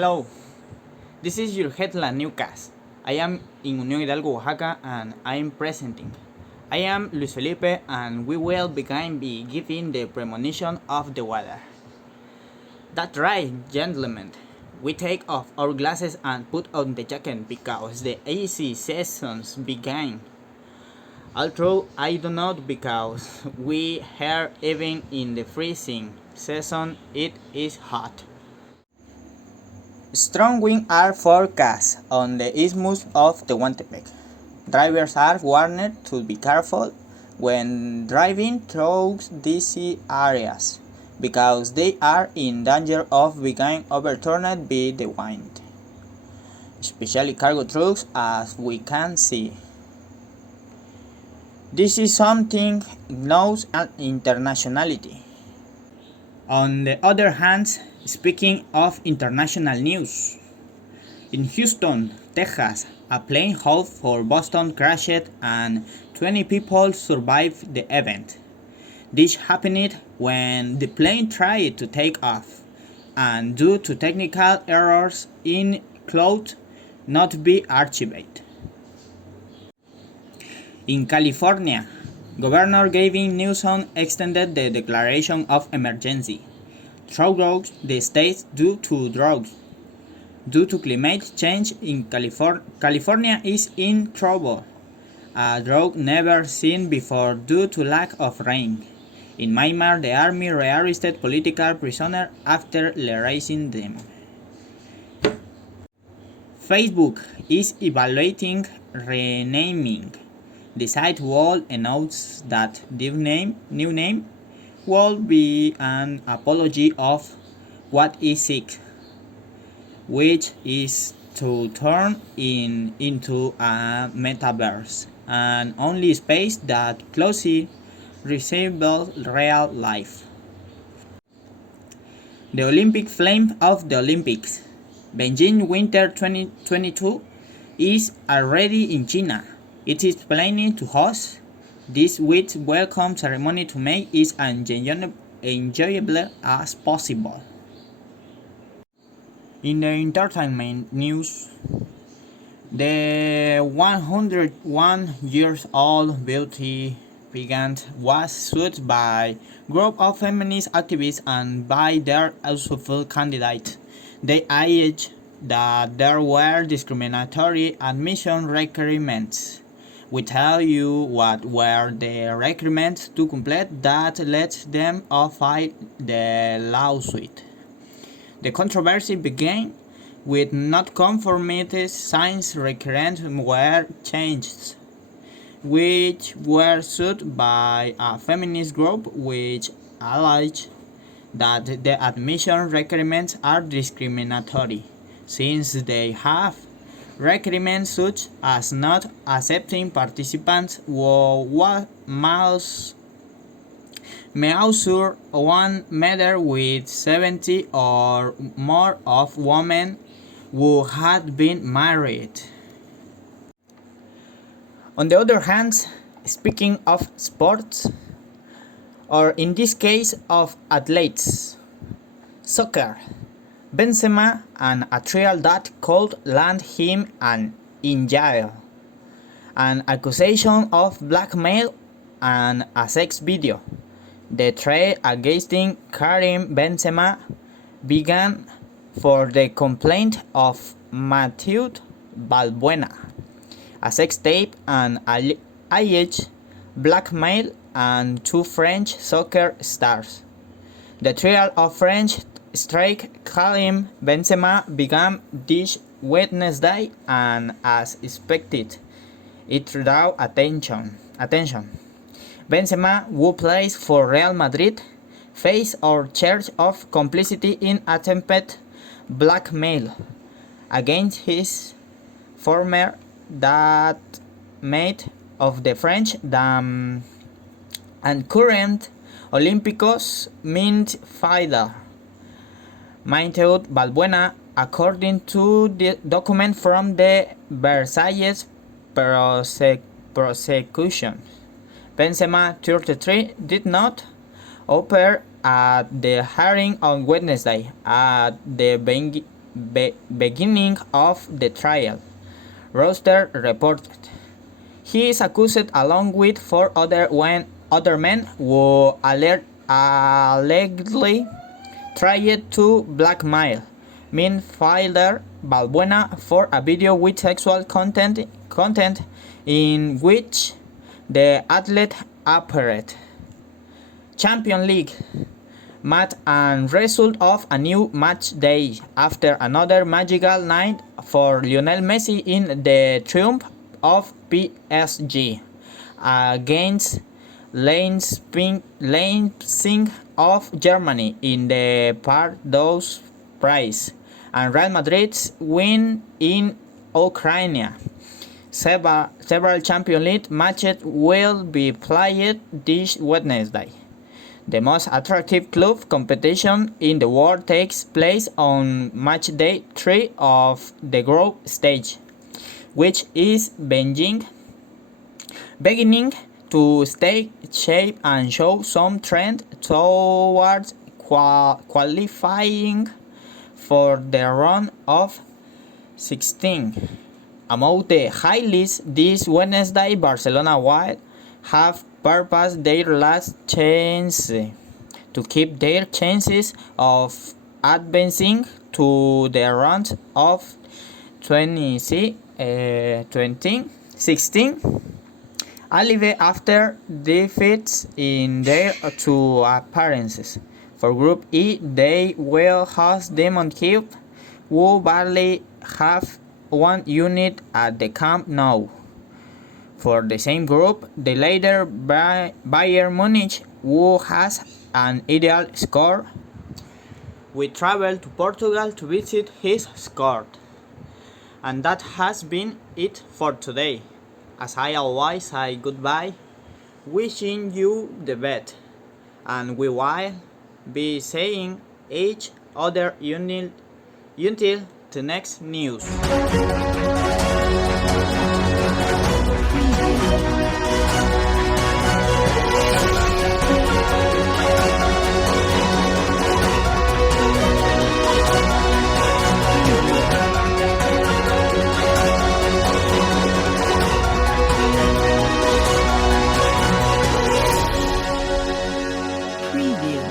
Hello, this is your headline newscast. I am in Unión Hidalgo, Oaxaca, and I am presenting. I am Luis Felipe, and we will begin by giving the premonition of the weather. That's right, gentlemen. We take off our glasses and put on the jacket because the AC seasons began. Although I do not because we here even in the freezing season it is hot. Strong winds are forecast on the isthmus of Tehuantepec. Drivers are warned to be careful when driving through these areas because they are in danger of being overturned by the wind, especially cargo trucks as we can see. This is something known as internationality. On the other hand, speaking of international news, in Houston, Texas, a plane headed for Boston crashed and 20 people survived the event. This happened when the plane tried to take off, and due to technical errors it could not be archived. In California, Governor Gavin Newsom extended the declaration of emergency throughout the state due to drought. Due to climate change in California is in trouble. A drought never seen before due to lack of rain. In Myanmar, the army rearrested political prisoners after releasing them. Facebook is evaluating renaming. The site will announce that the new name will be an apology of what is sick, which is to turn into a metaverse, an only space that closely resembles real life. The Olympic flame of the Olympics, Beijing Winter 2022, is already in China. It is planning to host this with welcome ceremony to make it as enjoyable as possible. In the entertainment news, the 101 years old beauty pageant was sued by a group of feminist activists and by their useful candidate. They alleged that there were discriminatory admission requirements. We tell you what were the requirements to complete that led them to file the lawsuit. The controversy began with non-conformity signs requirements were changed, which were sued by a feminist group which alleged that the admission requirements are discriminatory, since they have requirements such as not accepting participants who must measure 1 meter with 70 or more of women who had been married. On the other hand, speaking of sports, or in this case of athletes, soccer, Benzema and a trial that could land him in jail, an accusation of blackmail and a sex video. The trial against Karim Benzema began for the complaint of Mathieu Valbuena, a sex tape and alleged blackmail and 2 French soccer stars. The trial of French striker Karim Benzema began this Wednesday and, as expected, it drew attention. Benzema, who plays for Real Madrid, faced a charge of complicity in attempted blackmail against his former mate of the French and current Olympiacos midfielder Mathieu Valbuena, according to the document from the Versailles prosecution. Benzema, 33, did not appear at the hearing on Wednesday at the beginning of the trial, Roster reported. He is accused along with four other men who allegedly tried to blackmail midfielder Balbuena for a video with sexual content in which the athlete appeared. Champions League match and result of a new match day after another magical night for Lionel Messi in the triumph of PSG against Leipzig of Germany in the Pardos Prize, and Real Madrid's win in Ukraine. Several Champions League matches will be played this Wednesday. The most attractive club competition in the world takes place on match day 3 of the group stage, which is beginning to take shape and show some trend towards qualifying for the round of 16. Among the highlights this Wednesday, Barcelona will have purposed their last chance to keep their chances of advancing to the round of 2016 alive after defeats in their two appearances. For Group E, they will host Demon Kiev, who barely have one unit at the Camp Nou. For the same group, the leader Bayern Munich, who has an ideal score, will travel to Portugal to visit his squad. And that has been it for today. As I always say goodbye, wishing you the best, and we will be seeing each other until the next news. Preview.